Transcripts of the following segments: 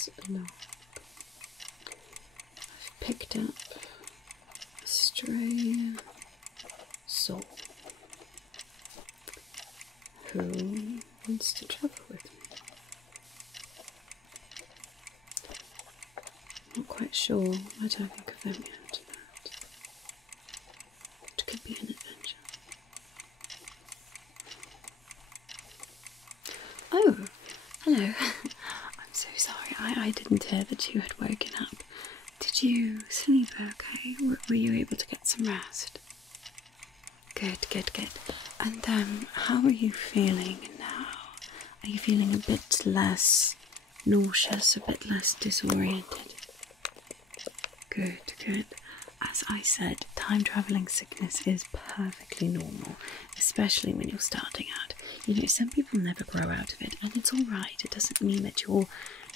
pass along. I've picked up a stray soul who wants to travel with me. Not quite sure what I think of them yet, but it could be an adventure. Oh, hello. I'm so sorry. I didn't hear that you had woken up. Did you sleep okay? Were you able to get some rest? Good, good, good. And how are you feeling now? Are you feeling a bit less nauseous, a bit less disoriented? Good, good. As I said, time travelling sickness is perfectly normal, especially when you're starting out. You know, some people never grow out of it, and it's alright. It doesn't mean that you're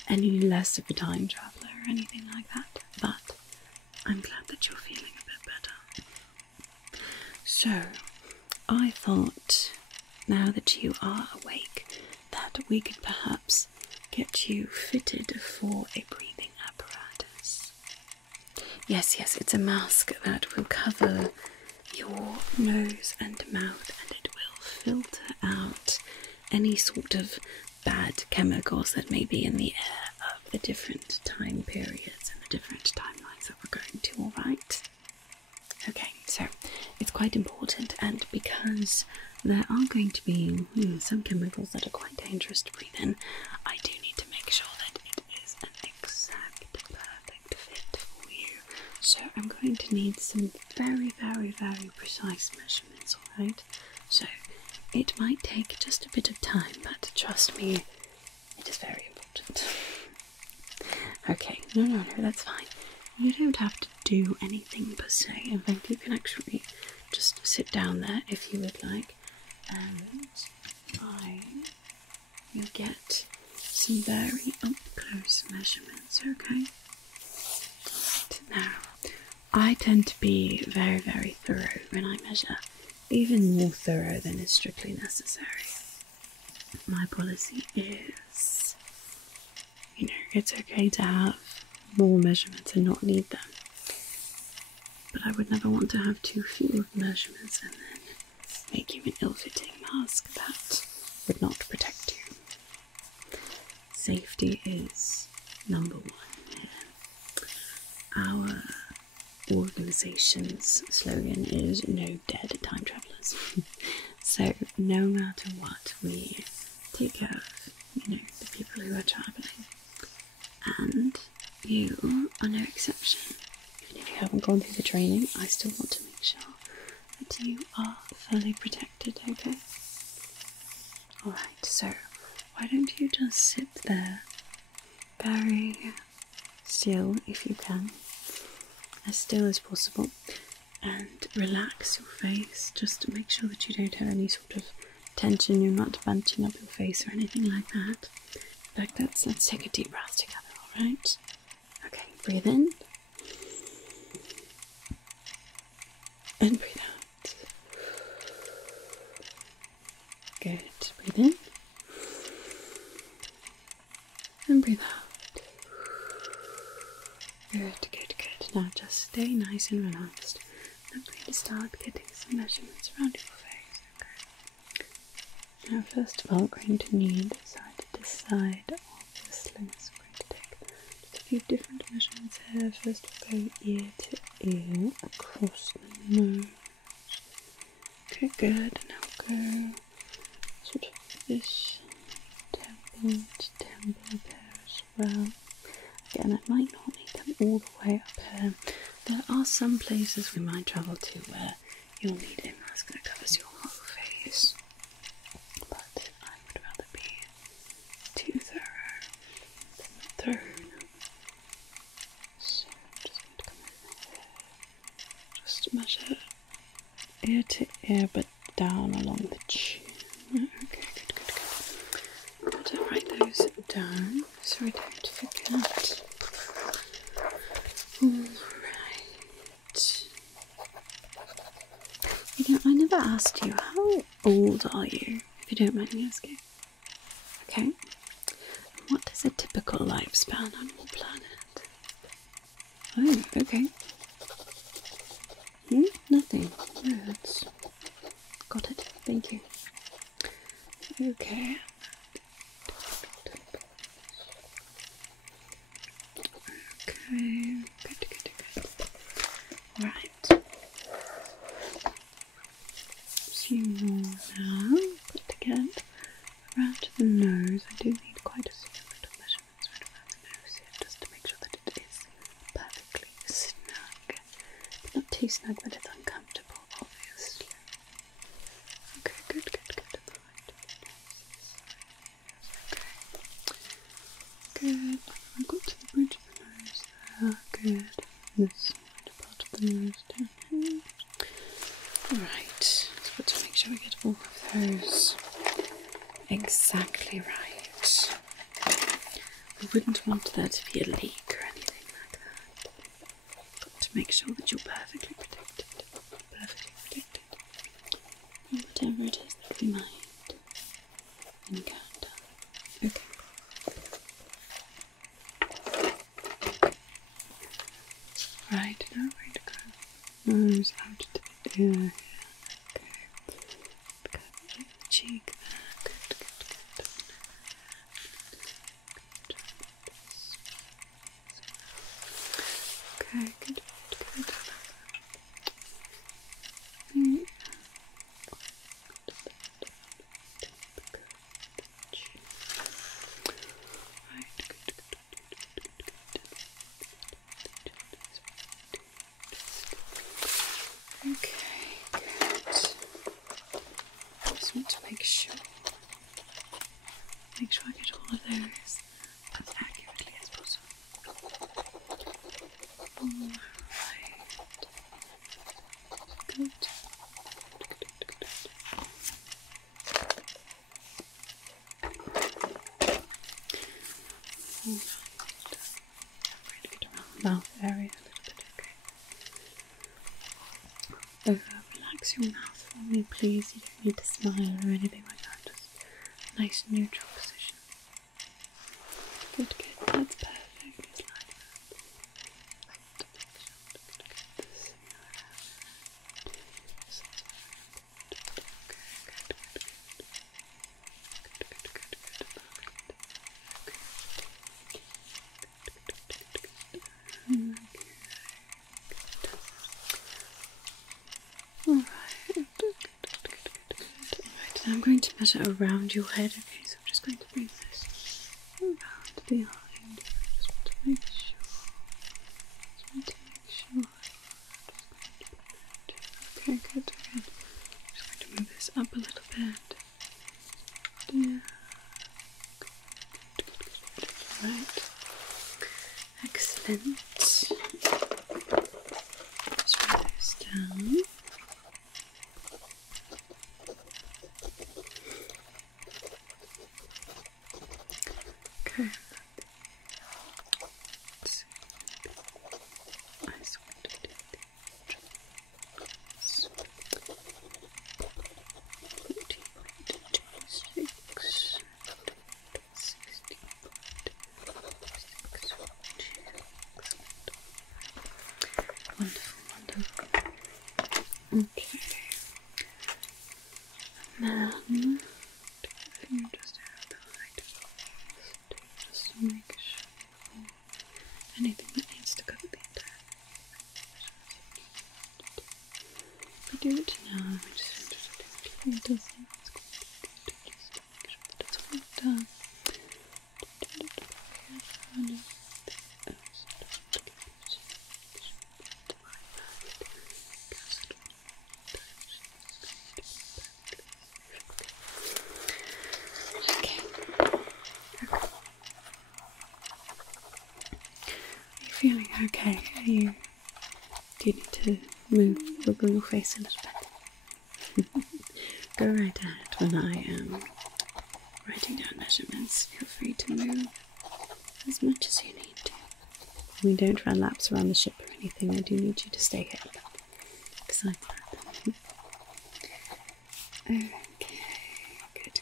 any less of a time traveller or anything like that, but I'm glad that you're feeling a bit better. So, I thought, now that you are awake, that we could perhaps get you fitted for a breathing apparatus. Yes, yes, it's a mask that will cover your nose and mouth, and it will filter out any sort of bad chemicals that may be in the air of the different time periods and the different timelines that we're going to, alright? Okay, so it's quite important, and because there are going to be some chemicals that are quite dangerous to breathe in, I do need to make sure that it is an exact perfect fit for you. So I'm going to need some very, very, very precise measurements, alright? So it might take just a bit of time, but trust me, it is very important. Okay, no, that's fine. You don't have to do anything per se. In fact, you can actually just sit down there if you would like, and I will get some very up-close measurements, okay? Now, I tend to be very, very thorough when I measure, even more thorough than is strictly necessary. My policy is, you know, it's okay to have more measurements and not need them, but I would never want to have too few of measurements and then make you an ill-fitting mask that would not protect you. Safety is number one here. Our organisation's slogan is no dead time travellers. So no matter what, we take care of, you know, the people who are travelling, and you are no exception. Even if you haven't gone through the training, I still want to make sure that you are fully protected, okay? Alright, so why don't you just sit there very still if you can, as still as possible, and relax your face just to make sure that you don't have any sort of tension, you're not bunching up your face or anything like that. Like let's take a deep breath together, alright? Okay, breathe in and breathe out. Good, breathe in and breathe out. Good, good, good. Now just stay nice and relaxed. I'm going to start getting some measurements around your face, okay? Now first of all, we're going to need side to side of the sling. So we're going to take just a few different measurements here. First we'll go ear to ear across the nose. Okay, good. Now go sort of this temple to temple there as well. Again, I might not need them all the way up here. There are some places we might travel to where you'll need a mask that covers your whole face, but I would rather be too thorough than not thorough. So I'm just going to come over here, just measure ear to ear, but down along the chin. Okay, good. Got to write those down so I don't forget. Alright. You know, I never asked you, how old are you, if you don't mind me asking? Okay. What is a typical lifespan on your planet? Oh, okay. Nothing. No, that's... Got it. Thank you. Okay. Okay. Good. Right. See more now. Good again. Around to the nose. I do need quite a few little measurements right around the nose here, just to make sure that it is perfectly snug. Not too snug that it's uncomfortable, obviously. Okay, good. Good. I've got to the bridge of the nose there. Good. This part of the nose down here. Right. Just got to make sure we get all of those exactly right. We wouldn't want there to be a leak or anything like that. Got to make sure that you're perfectly protected. And whatever it is that we might encounter. Okay. Right, now we're going to go nose out to the ear here. Okay. Cover the cheek there. Good. Okay, good. Make sure I get all of those as accurately as possible. Alright. Good. Alright. Get around the mouth area a little bit, okay? Relax your mouth for me, please. You don't need to smile or anything like that. Just a nice neutral position. Good. That's perfect. Just like that. Alright, now I'm going to measure around your head, okay, so I'm just going to bring this around behind. Just want to make sure. Okay, good. Just going to move this up a little bit. Yeah. Good. Right. Excellent. Just write those down. Okay. Wonderful. Okay. Now, just have the height just to make sure anything that needs to cover the entire. If we do it now, we just clear the thing. It's going to be good. Just make sure that it's all done. Feeling okay? Do you need to wiggle your face a little bit? Go right ahead when I am writing down measurements. Feel free to move as much as you need to. We don't run laps around the ship or anything. I do need you to stay here beside that. Okay, good.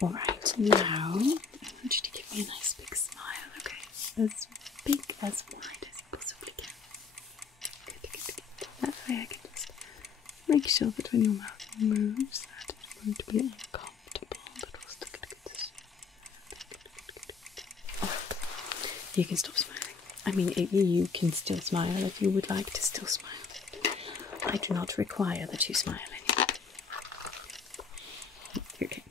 Alright, now I want you to give me a nice big smile, okay? As big, as wide as you possibly can. Good, good, good. That way I can just make sure that when your mouth moves, that it won't be uncomfortable, but we'll still get a good You can stop smiling. I mean, you can still smile if you would like to still smile. I do not require that you smile anymore. Okay.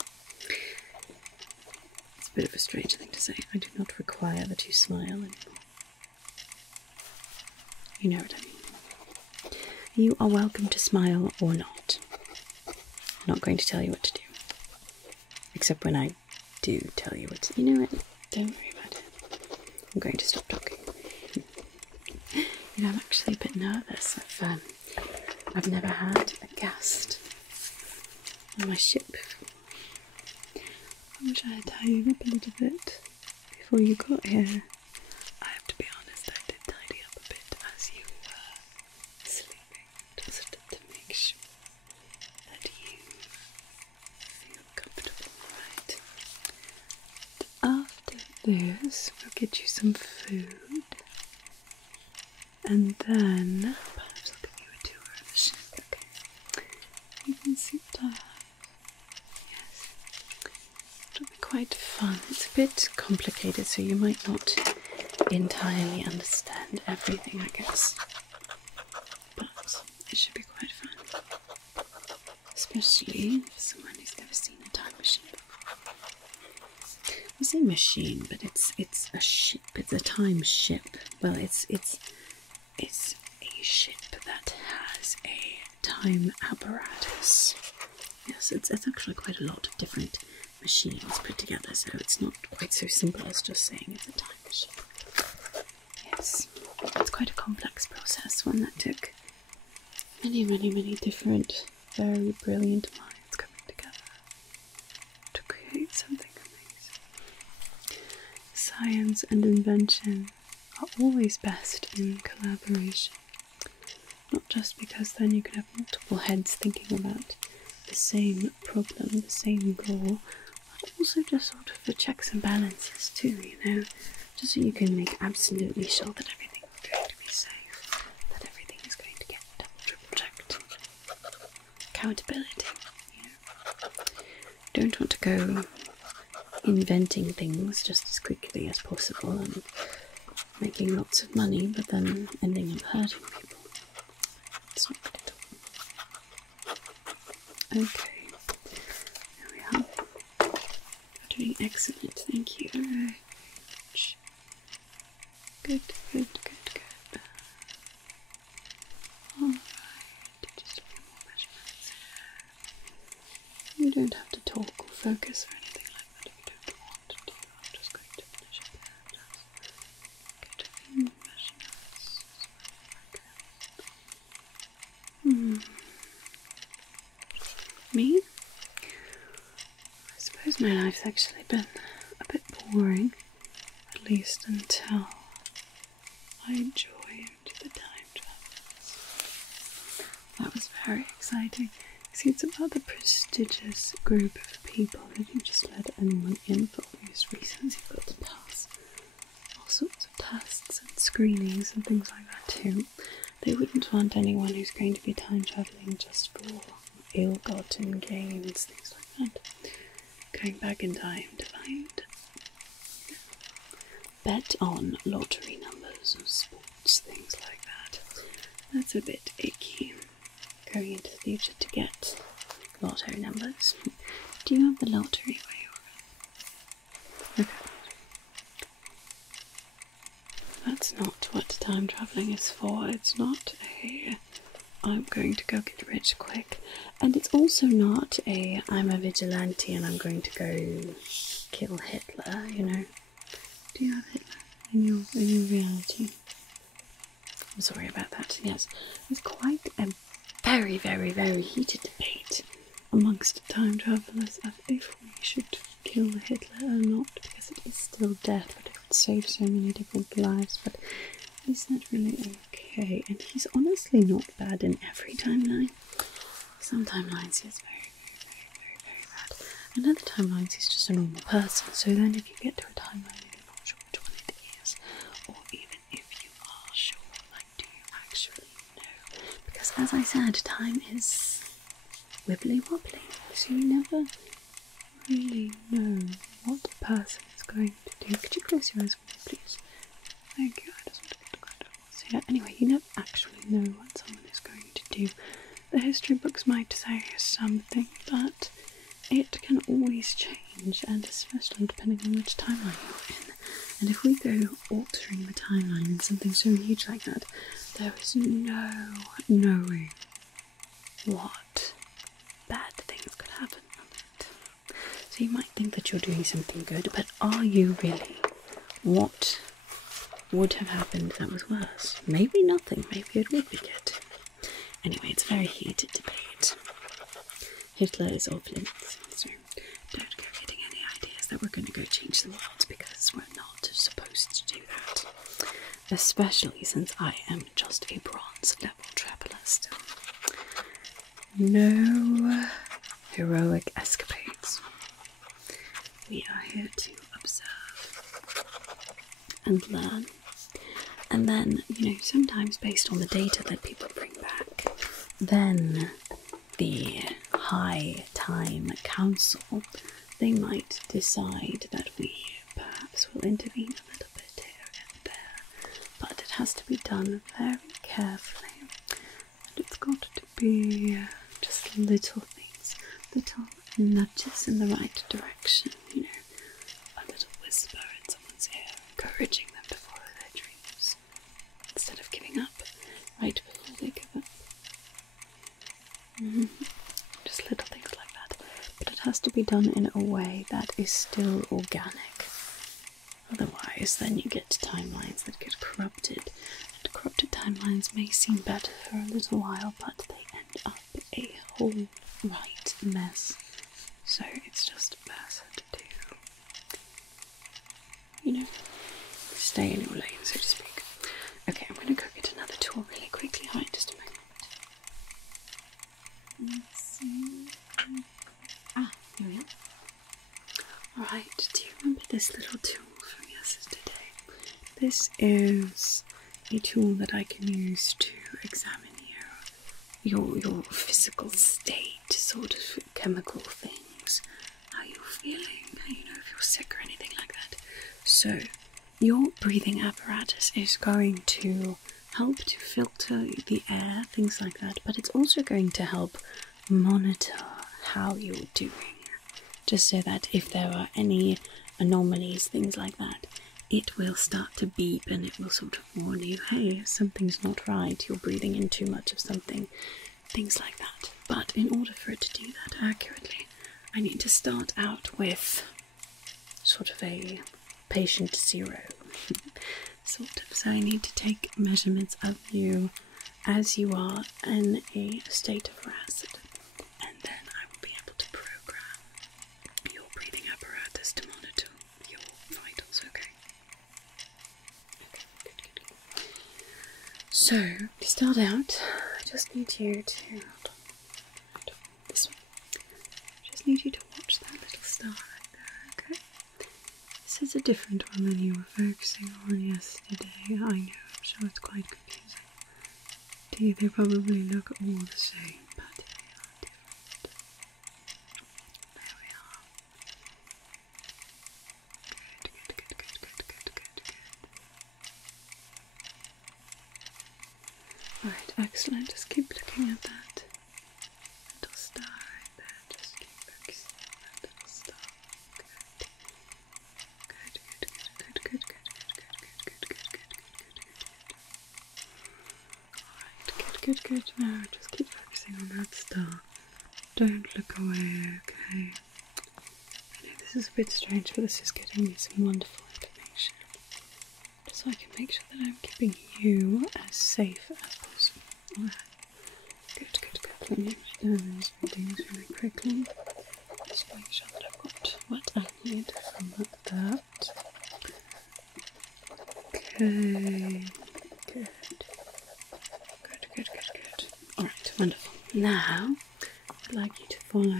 It's a bit of a strange thing to say. I do not require that you smile anymore. You know what I mean. You are welcome to smile or not. I'm not going to tell you what to do. Except when I do tell you what to do. You know what? Don't worry about it. I'm going to stop talking. You know, I'm actually a bit nervous. I've never had a guest on my ship before. I wish I had tidied up a little bit before you got here. I have to be honest, I did tidy up a bit as you were sleeping, just to make sure that you feel comfortable, right? After this, we'll get you some food. And then, perhaps I'll give you a tour of the ship, okay? You can sit down. Yes. It'll be quite fun. It's a bit complicated, so you might not entirely understand everything, I guess. But it should be quite fun. Especially for someone who's never seen a time machine before. I say machine, but it's a ship. It's a time ship. Well, it's a ship that has a time apparatus. Yes, it's actually quite a lot of different machines put together, so it's not quite so simple as just saying it's a time machine. Yes, it's quite a complex process, one that took many, many, many different, very brilliant minds coming together to create something amazing. Science and invention are always best in collaboration. Not just because then you can have multiple heads thinking about the same problem, the same goal, but also just sort of the checks and balances too, you know, just so you can make absolutely sure that everything is going to be safe, that everything is going to get double, triple checked. Accountability, you know. You don't want to go inventing things just as quickly as possible and making lots of money, but then ending up hurting people. It's not good at all. Okay, there we are. You're doing excellent, thank you very much. Good, good, good, good. Alright, just a few more measurements here. You don't have to talk or focus or anything like that if you don't want to. I'm just going to finish up there. Get a few more measurements. Me? I suppose my life's actually been a bit boring, at least until I joined the time travelers. That was very exciting. See, it's about the prestigious group of people who don't just let anyone in for obvious reasons. You've got to pass all sorts of tests and screenings and things like that too. They wouldn't want anyone who's going to be time travelling just for ill-gotten gains, things like that. Going back in time to find. Bet on lottery numbers or sports, things like that. That's a bit icky. Going into the future to get lotto numbers. Do you have the lottery where you're at? Okay. That's not what time travelling is for. It's not a I'm going to go get rich quick. And it's also not a I'm a vigilante and I'm going to go kill Hitler, you know. Do you have Hitler in your reality? I'm sorry about that, yes. It's quite a very, very, very heated debate amongst time travellers of if we should kill Hitler or not, because it is still death, but it would save so many different lives, but is that really okay? And he's honestly not bad in every timeline. Some timelines he is very, very, very, very, very bad. in other timelines he's just a normal person. So then if you get to a timeline and you're not sure which one it is, or even if you are sure, like, do you actually know? Because as I said, time is wibbly wobbly, so you never really know what a person is going to do. Could you close your eyes for me, please? Thank you. I just want to get kind of what's here. Anyway, you never actually know what someone is going to do. The history books might say something, but it can always change, and especially depending on which timeline you're in. And if we go altering the timeline in something so huge like that, there is no knowing what bad things could happen from it. So you might think that you're doing something good, but are you really? What would have happened that was worse? Maybe nothing, maybe it would be good. Anyway, it's a very heated debate. Hitler is off limits, so don't go getting any ideas that we're going to go change the world, because we're not supposed to do that. Especially since I am just a bronze level traveller still. No heroic escapades. We are here to observe and learn. And then, you know, sometimes based on the data that people bring back, then the High Time Council, they might decide that we perhaps will intervene a little bit here and there. But it has to be done very carefully. And it's got to be just little things, little nudges in the right direction, you know, a little whisper in someone's ear, encouraging them to follow their dreams, instead of giving up right before they give up. Just little things like that. But it has to be done in a way that is still organic. Otherwise, then you get timelines that get corrupted. And corrupted timelines may seem better for a little while, but they end up a whole right mess. So it's just better to do, you know, stay in your lane, so to speak. Okay, I'm going to go get another tool really quickly. Alright, just a moment. Let's see. Ah, here we are. Alright, do you remember this little tool from yesterday? This is a tool that I can use to examine your physical state, sort of chemical things, how you're feeling, you know, if you're sick or anything like that. So, your breathing apparatus is going to help to filter the air, things like that, but it's also going to help monitor how you're doing, just so that if there are any anomalies, things like that, it will start to beep and it will sort of warn you, hey, something's not right, you're breathing in too much of something, things like that. But in order for it to do that accurately, I need to start out with sort of a patient zero, sort of. So I need to take measurements of you as you are in a state of rest, and then I will be able to program your breathing apparatus to monitor your vitals, okay? Good. So, to start out, I just need you to, hold on, this way, I just need you to watch that little star right there, okay? This is a different one than you were focusing on yesterday. I know, I'm sure it's quite confusing. To you, they probably look all the same, but they are different. There we are. Good. Alright, excellent. Just keep looking at that little star right there. Just keep focusing on that little star. Good. Alright, good. Now just keep focusing on that star. Don't look away, okay? I know this is a bit strange, but this is getting me some wonderful information. Just so I can make sure that I'm keeping you as safe as possible. Alright. Good. Let me just do these readings really quickly. Just make sure that I've got what I need from that. Okay. Good. Alright, wonderful. Now, I'd like you to follow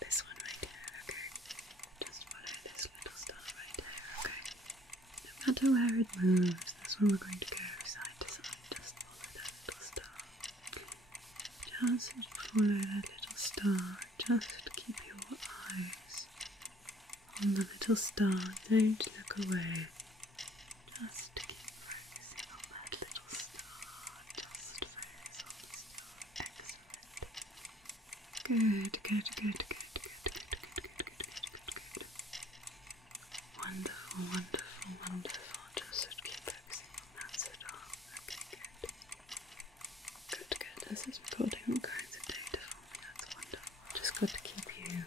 This one right here, okay? Just follow this little star right there, okay? No matter where it moves, that's where we're going to go, side to side. Just follow that little star. Just follow that little star. Just keep your eyes on the little star. Don't look away. Just keep focusing on that little star. Just focus on the star. Excellent. Good, good, good, good, good, good, good, good, good, good, good. Wonderful, wonderful, wonderful. Just keep focusing on that star. Okay, good. Good, good. This is recording all kinds of data for me. That's wonderful. Just got to keep you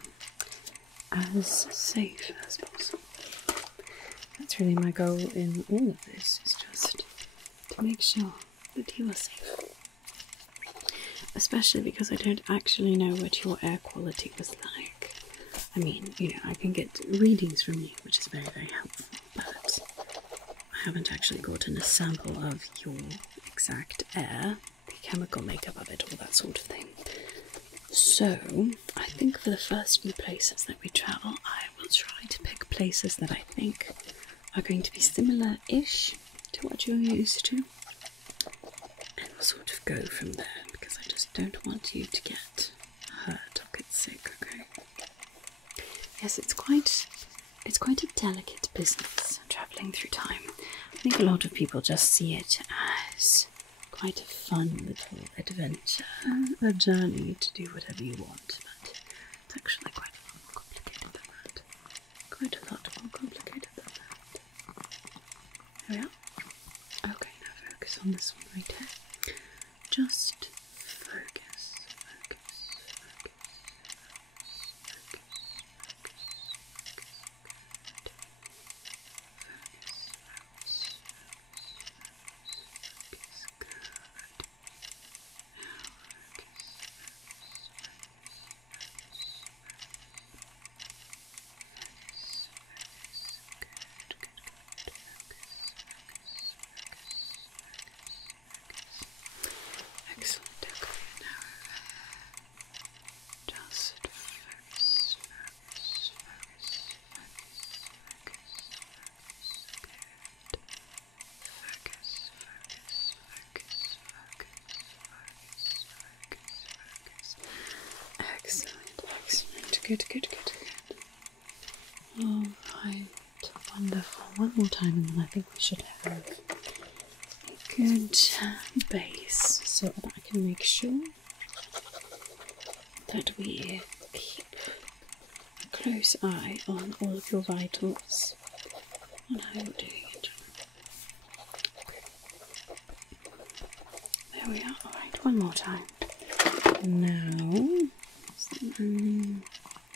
as safe as possible. That's really my goal in all of this, is just to make sure that you are safe. Especially because I don't actually know what your air quality was like. I mean, you know, I can get readings from you, which is very, very helpful, but I haven't actually gotten a sample of your exact air, the chemical makeup of it, all that sort of thing. So, I think for the first few places that we travel, I will try to pick places that I think are going to be similar-ish to what you're used to. And we'll sort of go from there, because I just don't want you to get hurt or get sick, okay? Yes, it's quite a delicate business, travelling through time. I think a lot of people just see it as quite a fun little adventure, a journey to do whatever you want, but it's actually quite a lot more complicated than that. Quite a lot more complicated than that. There we are. Okay, now focus on this one right here. Just focus, focus, focus, focus, Good, good, good, good. Alright, wonderful. One more time and then I think we should have a good base so that I can make sure that we keep a close eye on all of your vitals, on how you're doing it. There we are. Alright, one more time. Now,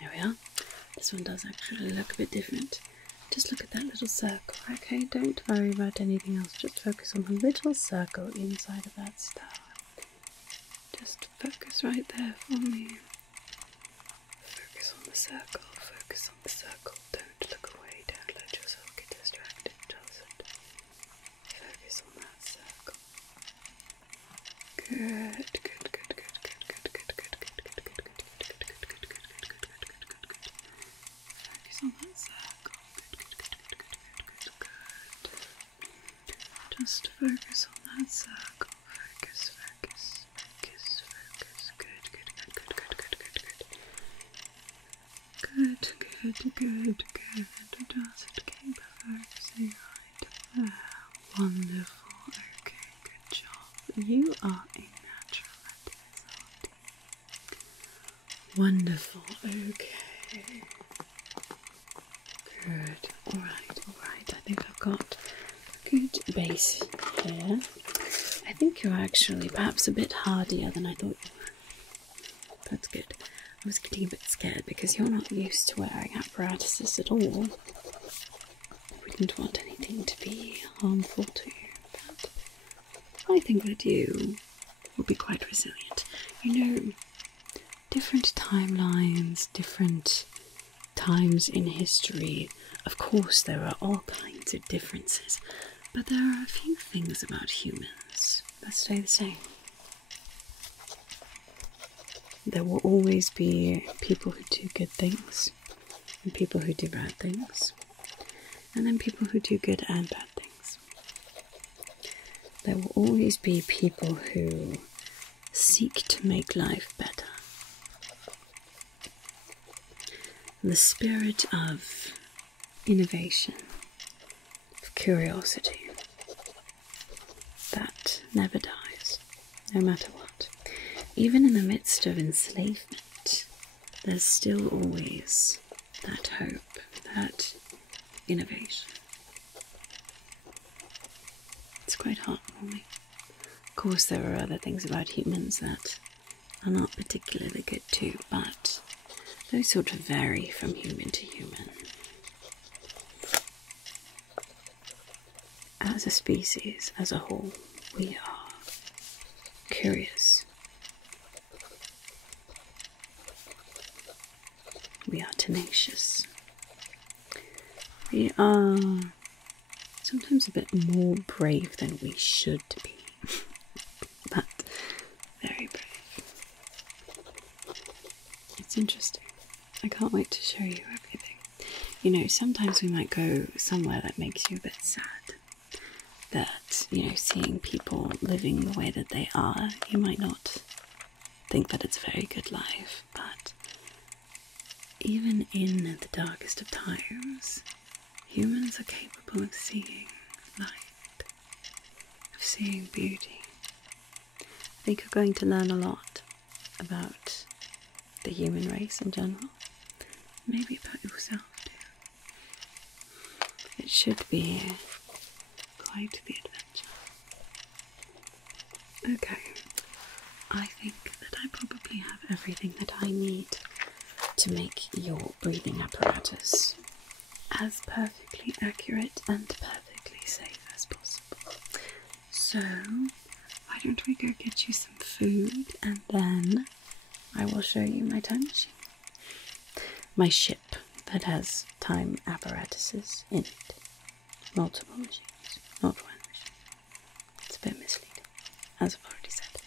there we are. This one does actually look a bit different. Just look at that little circle, okay? Don't worry about anything else. Just focus on the little circle inside of that star. Just focus right there for me. Focus on the circle. Focus on the circle. Don't look away. Don't let yourself get distracted. Just focus on that circle. Good, good, good, good, good, good, good, good, good, good, good, good, good, good, good, good, good, good, good. Focus on that circle. Good, good, good, good, good, good, good. Just focus on that circle. Focus, focus, focus, focus. Good, good, good, good, good, good, good, good. Good, good, good, good. Just keep focusing right there. Wonderful. Okay, good job. You are a natural at this, aren't you? Wonderful. Okay. Good. Alright. I think I've got a good base here. I think you're actually perhaps a bit hardier than I thought you were. That's good. I was getting a bit scared because you're not used to wearing apparatuses at all. I wouldn't want anything to be harmful to you, but I think that you will be quite resilient. You know, different timelines, different times in history, of course there are all kinds of differences, but there are a few things about humans that stay the same. There will always be people who do good things, and people who do bad things, and then people who do good and bad things. There will always be people who seek to make life better. The spirit of innovation, of curiosity, that never dies, no matter what. Even in the midst of enslavement, there's still always that hope, that innovation. It's quite heartwarming. Of course, there are other things about humans that are not particularly good too, but those sort of vary from human to human. As a species, as a whole, we are curious. We are tenacious. We are sometimes a bit more brave than we should be, but very brave. It's interesting. I can't wait to show you everything. You know, sometimes we might go somewhere that makes you a bit sad. That, you know, seeing people living the way that they are, you might not think that it's a very good life, but even in the darkest of times, humans are capable of seeing light, of seeing beauty. I think you're going to learn a lot about the human race in general, maybe about yourself too. It should be quite the adventure. Okay, I think that I probably have everything that I need to make your breathing apparatus as perfectly accurate and perfectly safe as possible. So, why don't we go get you some food and then I will show you my time machine. My ship that has time apparatuses in it. Multiple machines, not one machine. It's a bit misleading, as I've already said.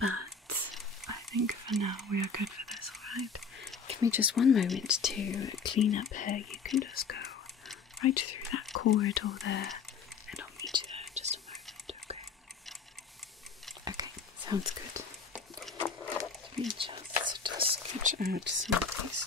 But I think for now we are good for this, alright? Give me just one moment to clean up here. You can just go right through that corridor there, and I'll meet you there in just a moment, okay? Okay, sounds good. Let me just sketch out some of these.